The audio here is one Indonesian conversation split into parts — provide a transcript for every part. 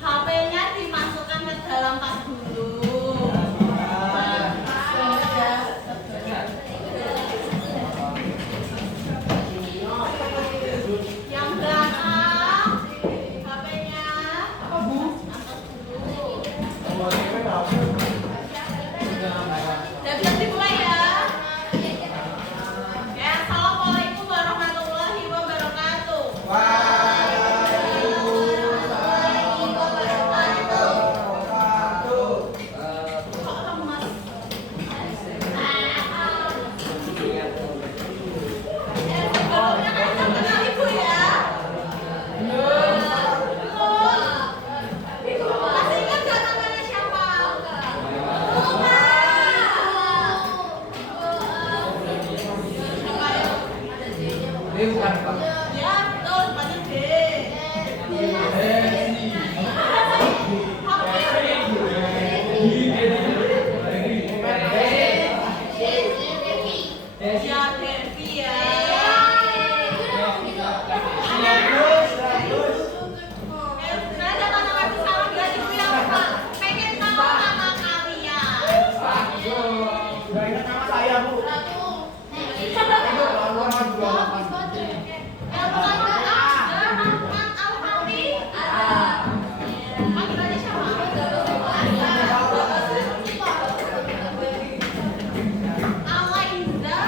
HP-nya dimasukkan ke dalam tas dulu. Yang belakang HP-nya angkat dulu. Udah bisa dimulai ya. Ya, assalamualaikum warahmatullahi wabarakatuh. Kok lemas? Sebelumnya kalian kenal ibu ya. Ibu masih ingat gak namanya siapa? Ya, betul, depannya D. Ya, Devi ya. Saya datang nama bersama biar ibu yang pengen tahu nama kalian. Yang pertama Rahman Al-Hadi. Panggilannya siapa? Alaiza.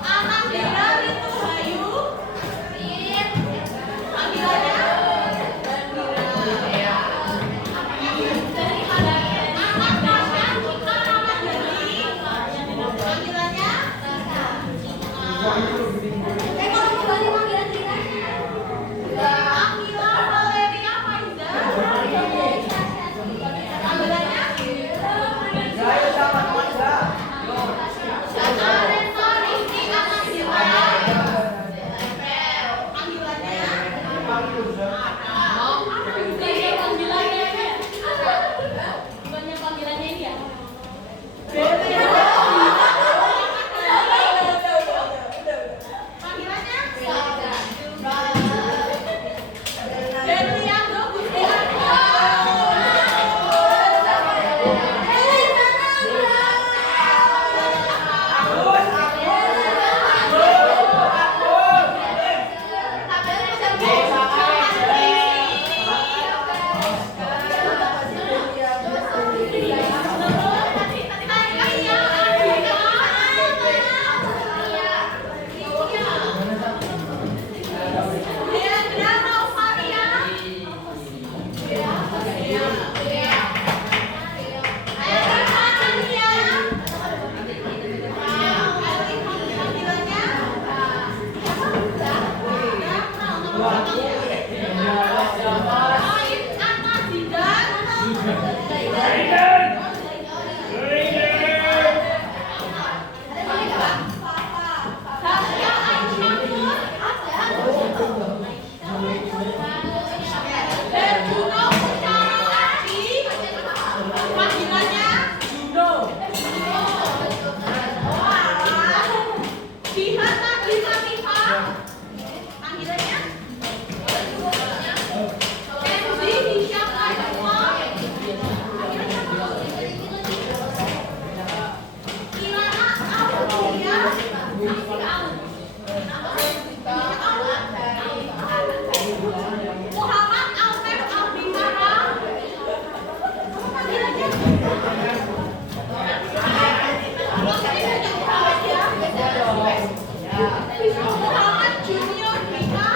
Anak Dira Rituhayu. Panggilannya Anak Tasya Cika Ramadhani. Panggilannya Akila Valeria Faiza. Panggilannya Arenta Rizky Amasila. Panggilannya Bukannya panggilannya ini ya? Panggilannya Berliando Gustiarto. Muhammad Junior Dika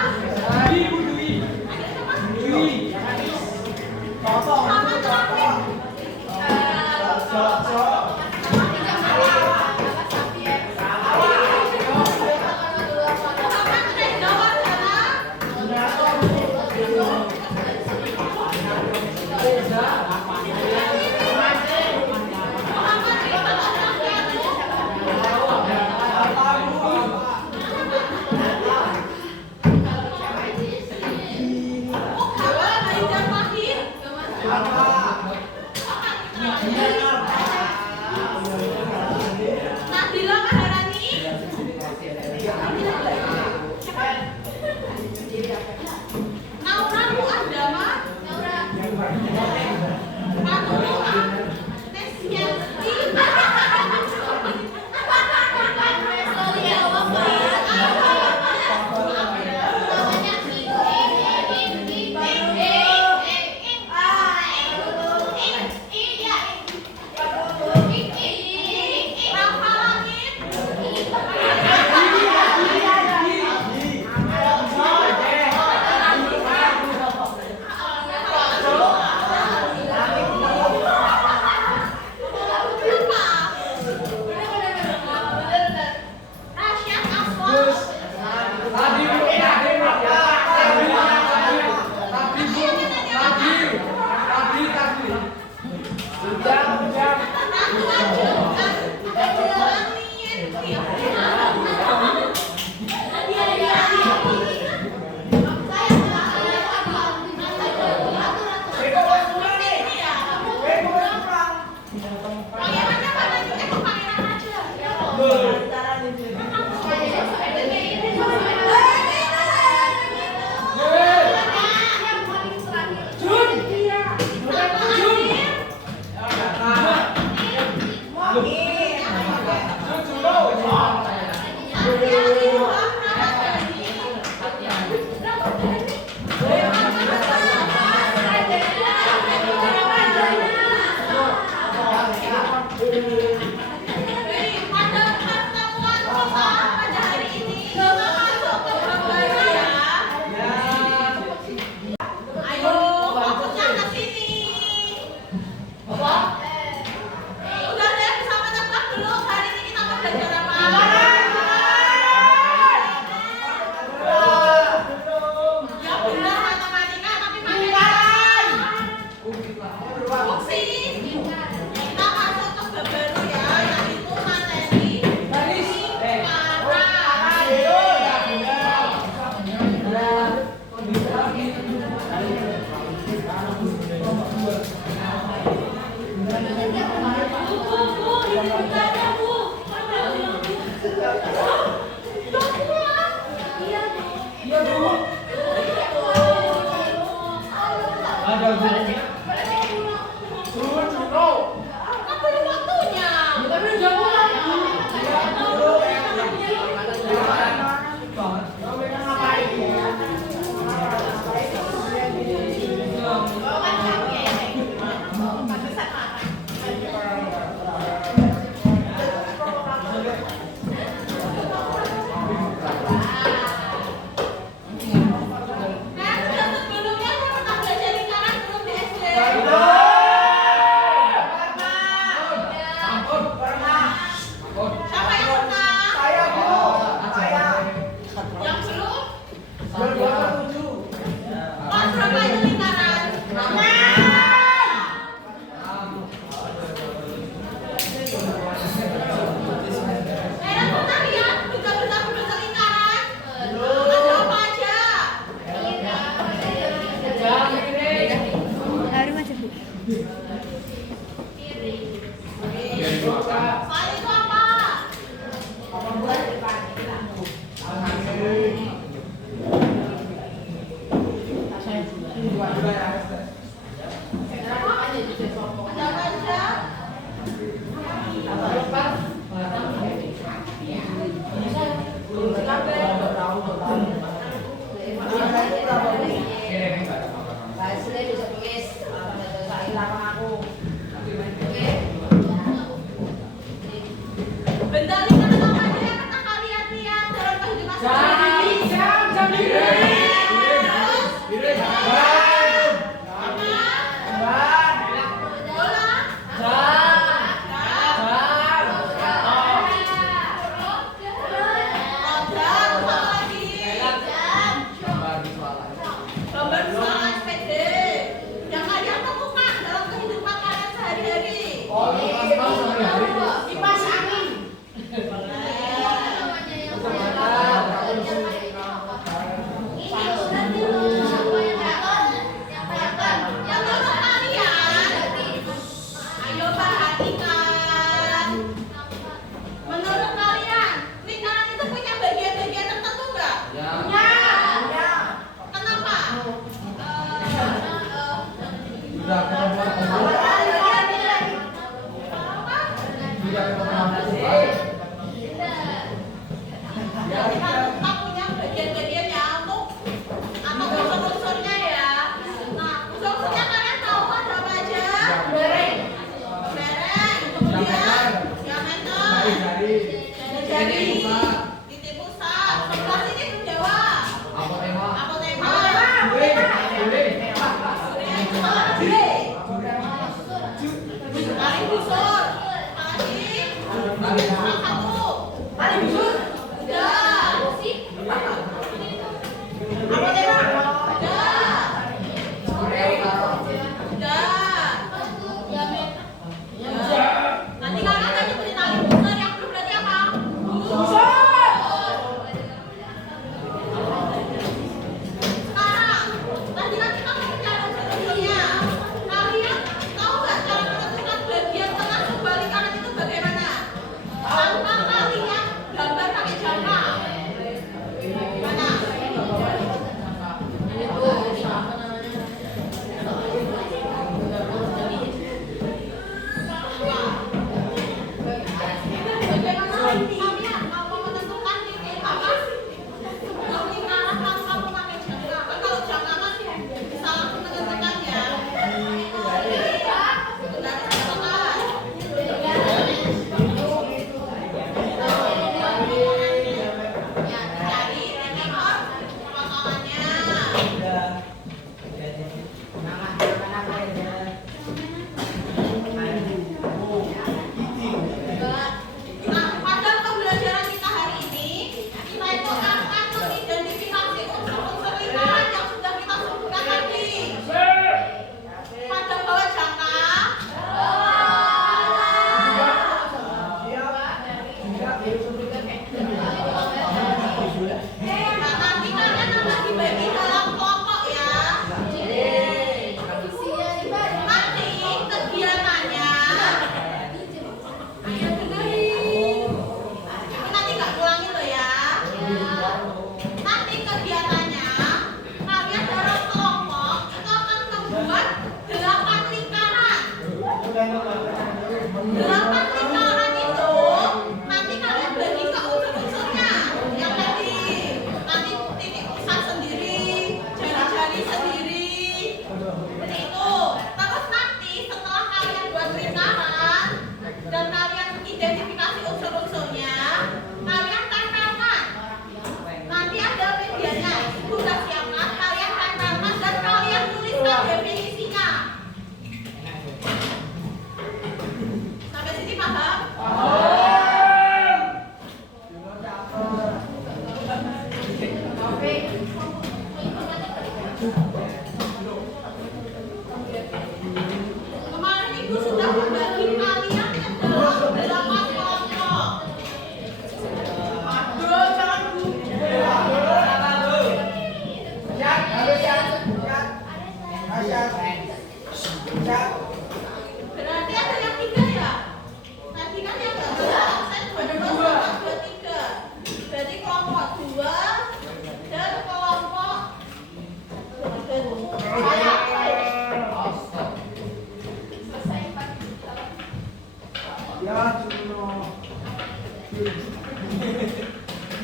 Naura Bu Andama. Panulu Nesyaski. kita punya bagian-bagiannya untuk atau unsur-unsurnya ya. Nah, unsur-unsurnya kalian tahu ada apa aja? Bereng, kemudian diameter, jari, titik pusat. Sebelah sini menjawab. Apotema. Tarik busur. Apalagi? Salah satu. Tarik busur. Udah. Apotema. Nanti kalian akan nyebutin tarik busur yang belum berarti apa? Sekarang, tadi kan kita mengejar unsur-unsurnya. Kalian tahu nggak cara menentukan bagian tengah sebalik kanan itu bagaimana? Tanpa kalian gambar pakai jangka. Gimana? Bagaimana kalian mau menentukan titik apa? Titik kanan tanpa memakai jangka. Kan kalau jangka kan bisa langsung menentukannya. Benar, teman. Cari rekor potongannya. Nah, pada pembelajaran kita hari ini, kita itu akan mengidentifikasi unsur-unsur lingkaran yang sudah kita sebutkan tadi. Pada bawah jangka. Nah, nanti kalian akan dibagi dalam kelompok ya. Nanti kegiatannya. Ayo dengerin. Nanti nggak ngulangin loh ya. Nanti kegiatannya kalian dalam kelompok itu akan membuat 8 lingkaran. 8 lingkaran itu nanti kalian bagi ke unsur-unsurnya. Yang tadi nanti titik pusat sendiri, jari-jari sendiri. Seperti itu. Terus nanti setelah kalian buat lingkaran dan kalian identifikasi unsur-unsurnya, kalian tempelkan. Nanti ada medianya, sudah siapkan, kalian tempelkan dan kalian tuliskan definisinya. Sampai sini paham? Kemarin ibu sudah membagi kalian ke dalam 8 kelompok. Aduh, jangan bu. Berarti ada yang 3 ya? Tadi kan yang nggak bisa absen 2, 3. Berarti kelompok 2 dan kelompok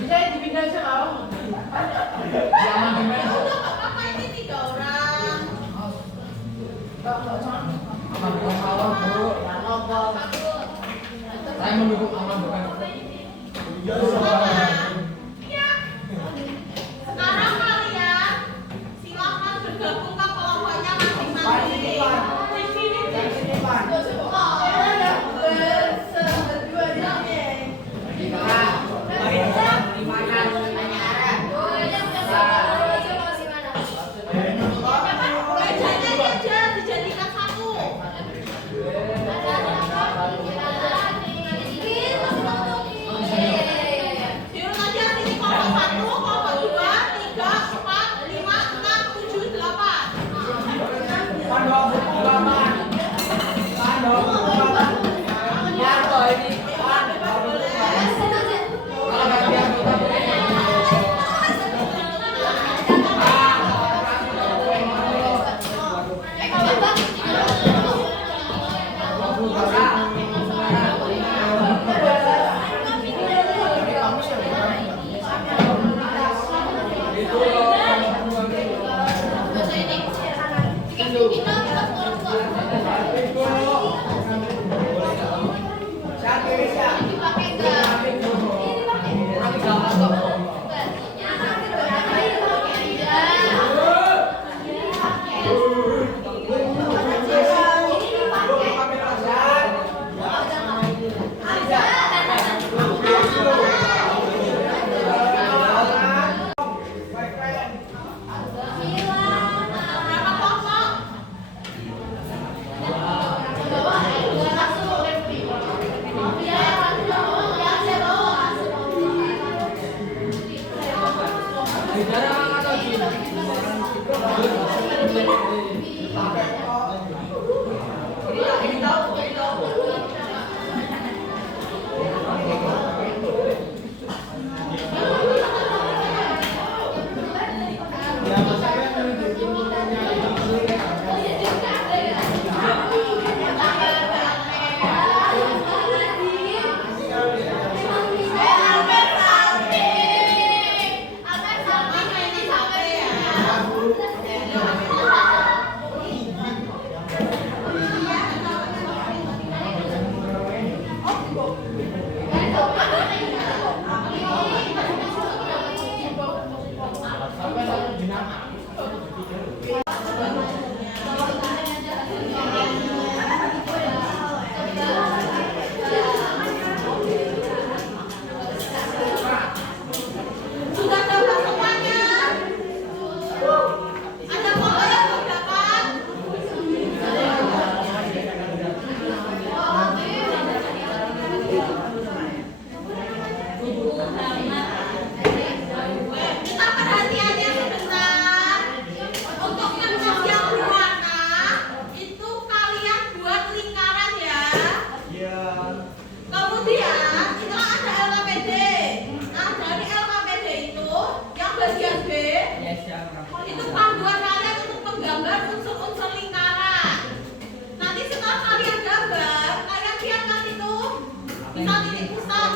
Bisa dipindah sama ya udah nggak apa-apa, ini 3 orang. Saya mendukung aman bukan. Ya. Sekarang kalian silakan bergabung ke kelompoknya masing-masing. Di sini. Mejanya aja dijadikan satu. Diulang Sudah dapat semuanya? Ada foto yang belum dapat? Kita perhatiannya sebentar. Untuk kertas yang berwarna itu kalian buat lingkaran ya. Kemudian itu ada LKPD. Nah dari LKPD itu yang bagian B itu panduan kalian untuk menggambar unsur-unsur lingkaran. Nanti setelah kalian gambar, kalian lihatkan itu bisa titik pusat.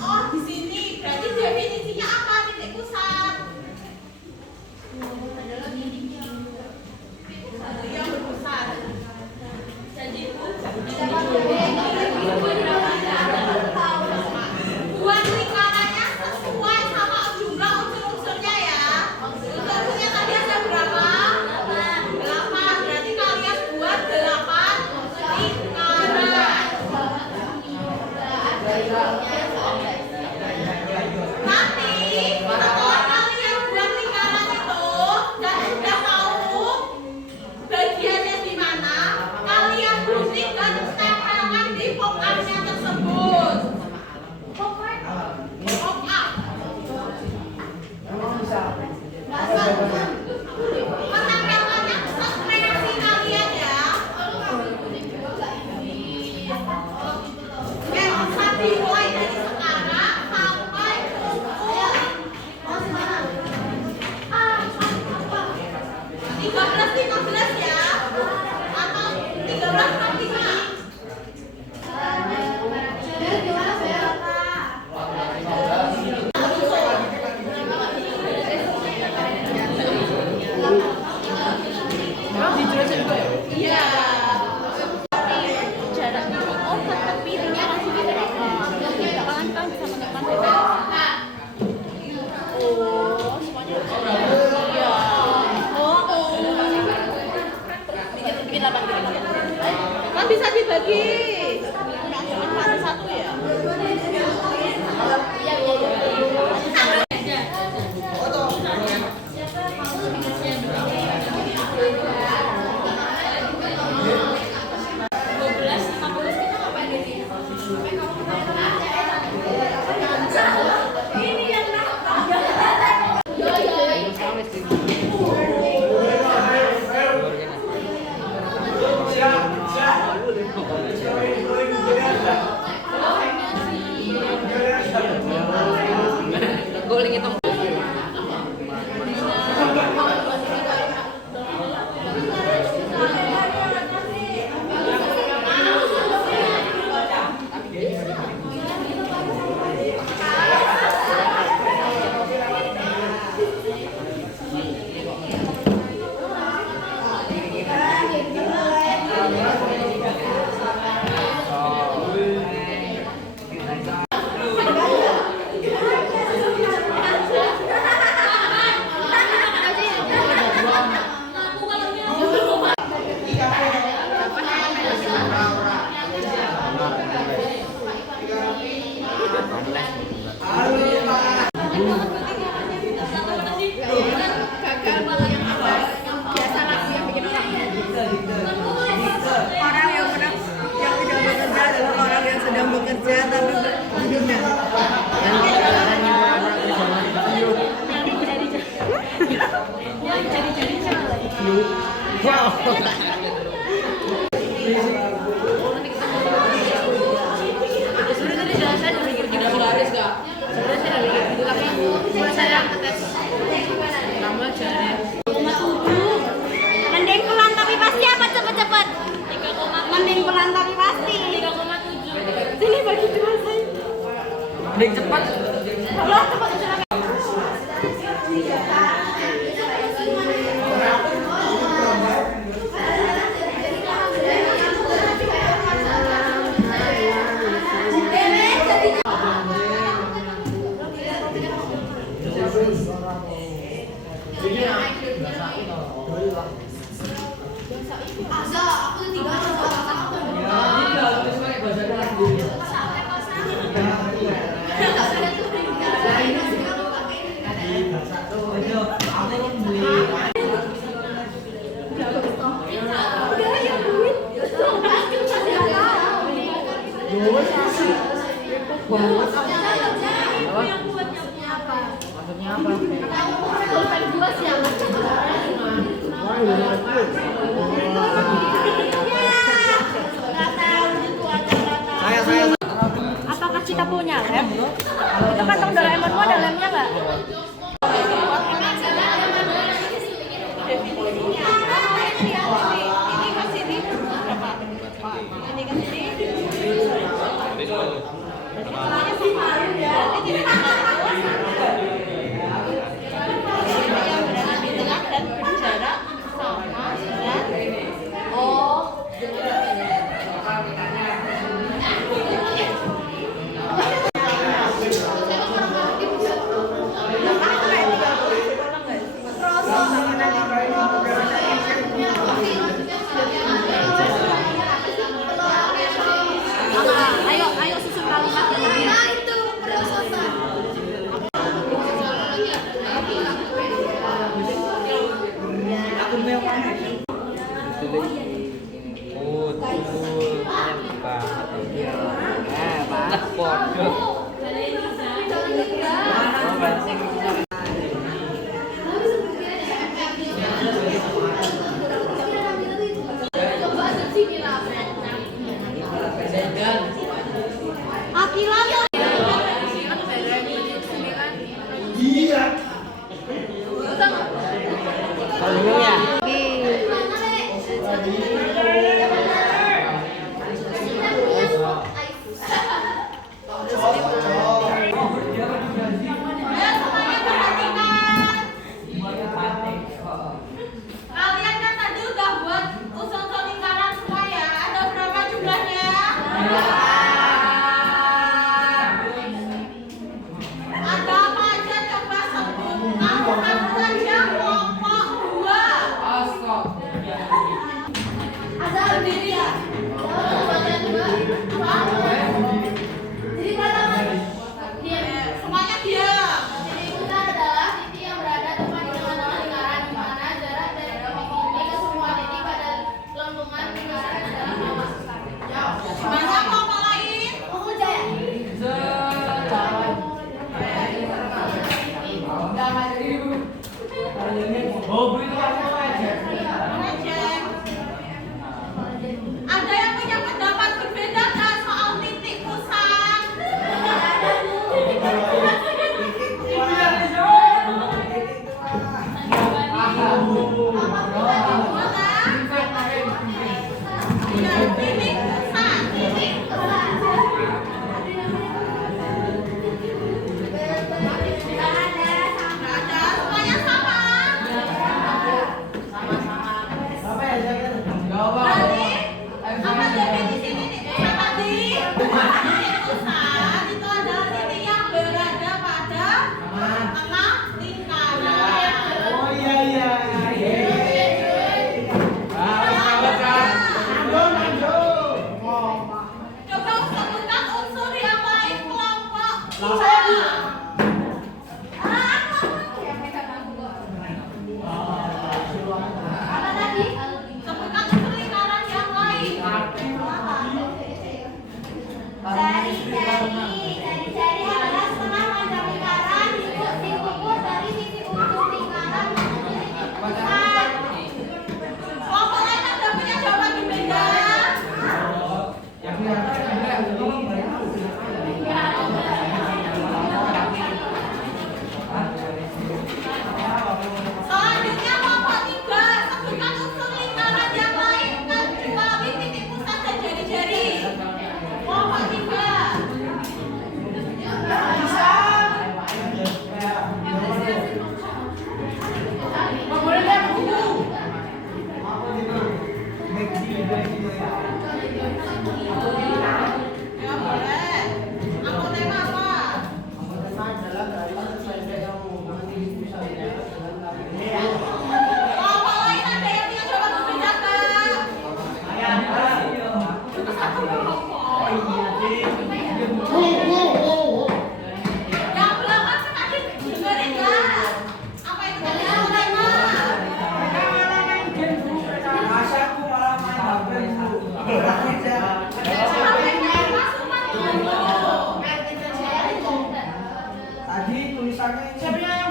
Oh di sini. Berarti definisinya apa titik pusat? Yang berpusat. Buat lingkarannya sesuai sama jumlah unsur-unsurnya ya. Unsur-unsurnya tadi ada berapa? 8. Berarti kalian buat 8 lingkaran. Nanti setelah kalian buat lingkaran itu dan sudah tahu bagiannya di mana, kalian gunting dan tempelkan di pop up-nya tersebut. Pop up. Menempelkannya sesuai reaksi kalian ya. Bisa dimulai dari sekarang sampai pukul 13.15 ya. Atau 13.45. Memang dijelasin juga ya? Iya. Jaraknya oh tetap pilihnya masih beda kan kan bisa menekan beda oh semuanya iya oh bikin apa Kan bisa dibagi. Cuma satu ya. iya Guling itu. Wow. Sebenarnya tadi saya udah mikir gitu laris gak? Sebenarnya saya udah mikir gitu tapi mulai saya ngetes lama aja deh. 3,7. Mending pelan tapi pasti apa cepet-cepet? 3,7. Mending pelan tapi pasti. 3,7. Sini bagi dua saya. Mending cepat. Allah cepat silakan. Maksudnya apa? Saya. Apakah kita punya lem? Itu kantong Doraemonmu ada lemnya nggak? Ayo susun kalimat yang lebih. Kalian kan tadi udah buat usul lingkaran semua ya. Ada berapa jumlahnya? Ada apa aja coba sebutkan. Satu saja kelompok 2. Ada sendiri ya? Semuanya diam. Banyak apa lain? Ada yang punya pendapat berbeda nggak soal titik pusat? Titik pusat. Nggak ada, semuanya sama.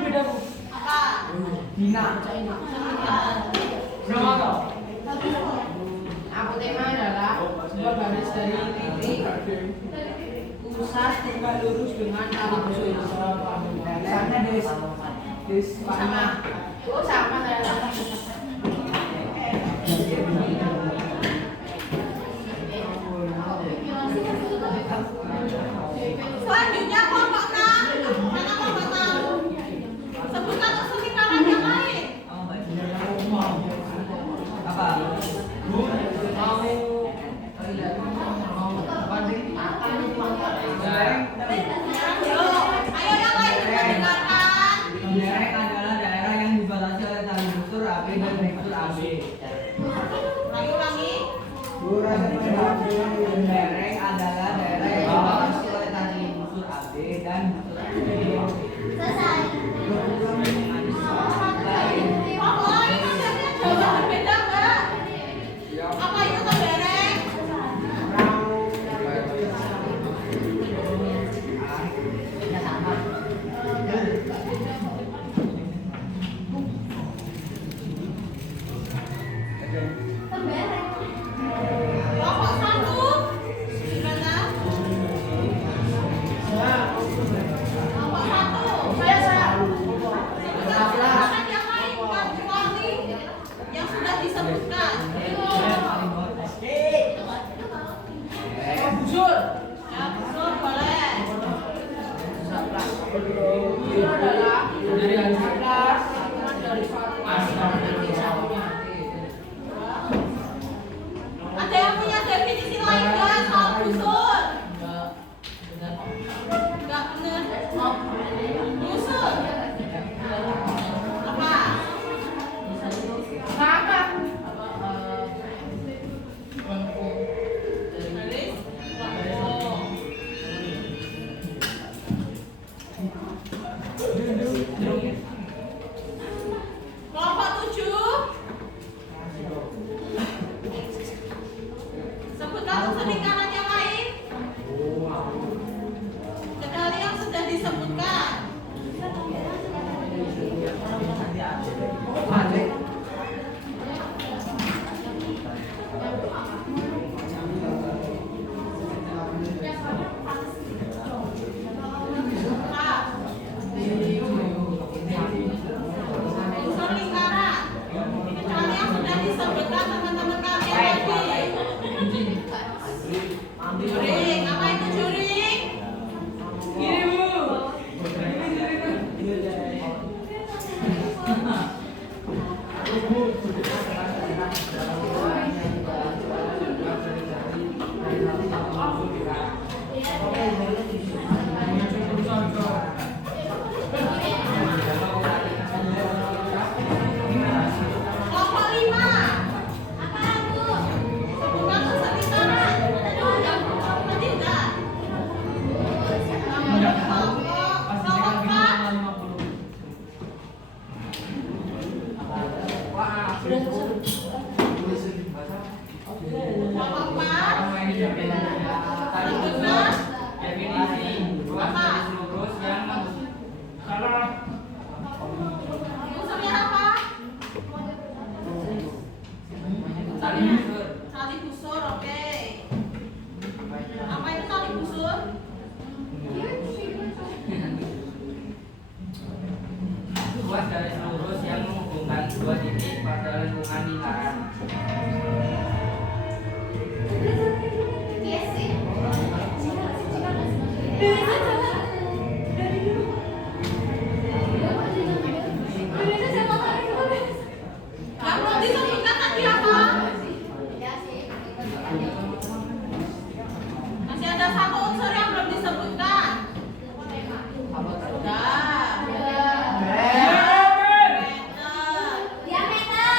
Apa? Dina. Berapa toh? Aku tema adalah sebuah garis dari titik pusat tegak lurus dengan tali busur. Sana des Sama. Oh sama saya. Selanjutnya kelompok 6. Mana kelompok 6? Sebutkan unsur lingkaran yang lain. apa? Ayo yang lain mendengarkan. Lereng adalah daerah yang dibatasi oleh tali busur AB dan tekstur AB. Ulangi. Lereng adalah daerah yang dibatasi oleh tali busur AB dan busur AB. Oh, ini konsepnya jauh berbeda, Mbak. Apa itu kelereng? Kelompok 1. Gimana? Kelompok 1. Sebutkan yang lain, bukan kecuali yang sudah disebutkan. Busur. Ya, betul, boleh. Busur adalah dari kelas dari suatu titik satunya. Ada yang punya definisi lain nggak soal busur? Nggak bener. Busur. Apa? Sama. Garis. Oh. Kelompok 7. Sebutkan unsur lingkaran yang lain. Kecuali yang sudah disebutkan. Apa? Unsur lingkaran. Kecuali yang sudah disebutkan teman-teman kalian tadi. Juring, apa itu juring? Gini bu. Kelompok 5. Apa itu? Sebutkan unsur lingkaran. Tadi enggak? Kelompok 4. Wah, sudah selesai. Kelompok 4. Sebutkan. Definisi ruas Apa? garis lurus yang salah. Unsurnya apa? Tali busur. Tali busur, oke. Apa itu tali busur? Ruas garis lurus yang menghubungkan dua titik pada lingkungan lingkaran. Yang belum disebutkan tadi apa? Masih ada satu unsur yang belum disebutkan. Sudah. Meter. Diameter.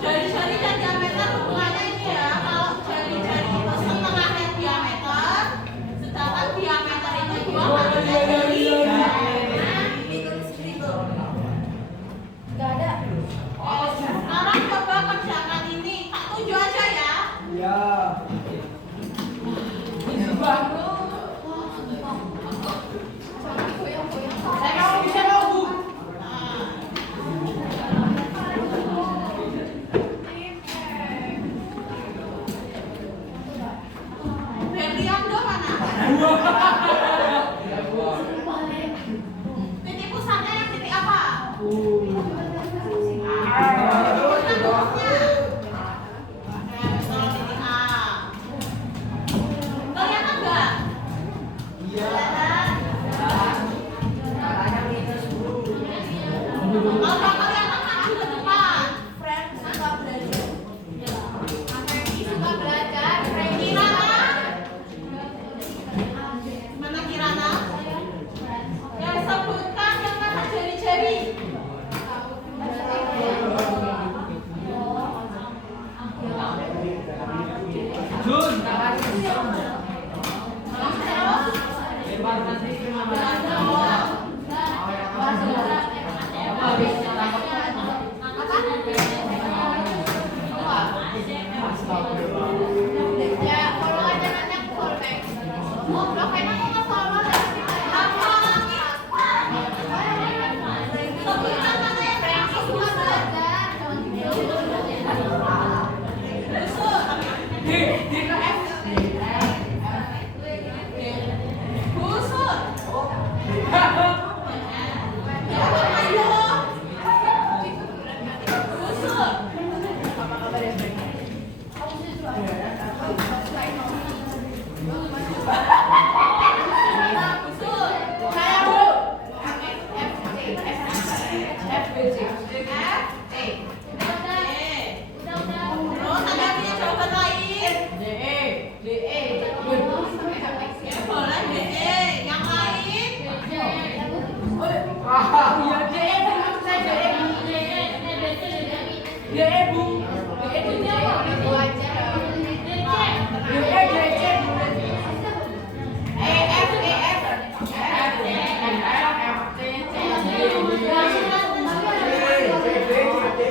Jari-jari dan diameter hubungannya ini ya. Kalau jari-jari itu setengahnya diameter, sedangkan diameter itu 2 kali jari. Gak ada. Sekarang coba kerjakan ini. Tak tunjuk aja ya. Iya. Berliando mana? Titik pusatnya yang titik apa? Titik A. Kelihatan nggak? Kalau nggak kelihatan maju ke depan. Kirana? Mana Kirana? Yang sebutkan yang mana jari-jari. Jun. Sebutkan mana yang reaksi pusat. Busur. Terus ada punya jawaban lain? Ya boleh DE. Yang lain?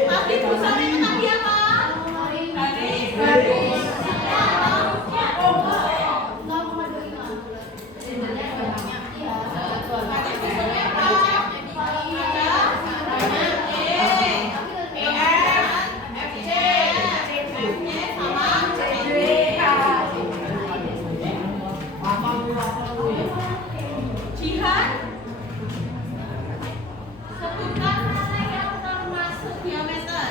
Tapi pusatnya itu tadi apa? Garis. Jihan, sebutkan mana yang termasuk diameter.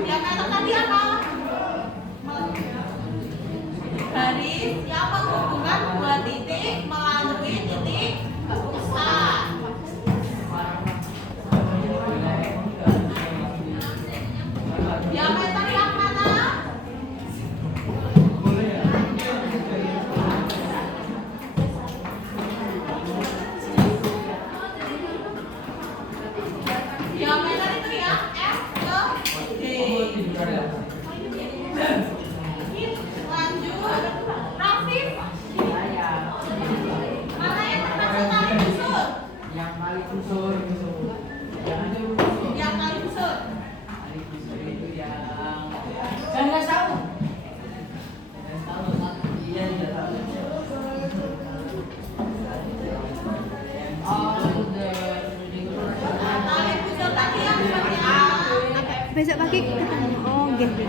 Diameter tadi apa? Garis yang menghubungkan dua titik melalui titik pusat. Diameter yang mana? Diameter itu ya F ke D. Lanjut, Rafif. Mana yang termasuk tali busur? Yang paling busur. Yang tali busur. Paling busur itu yang Jangan tahu. Iya, tidak tahu. Tali busur tadi yang seperti apa? Besok pagi ketemu. Oh, gitu.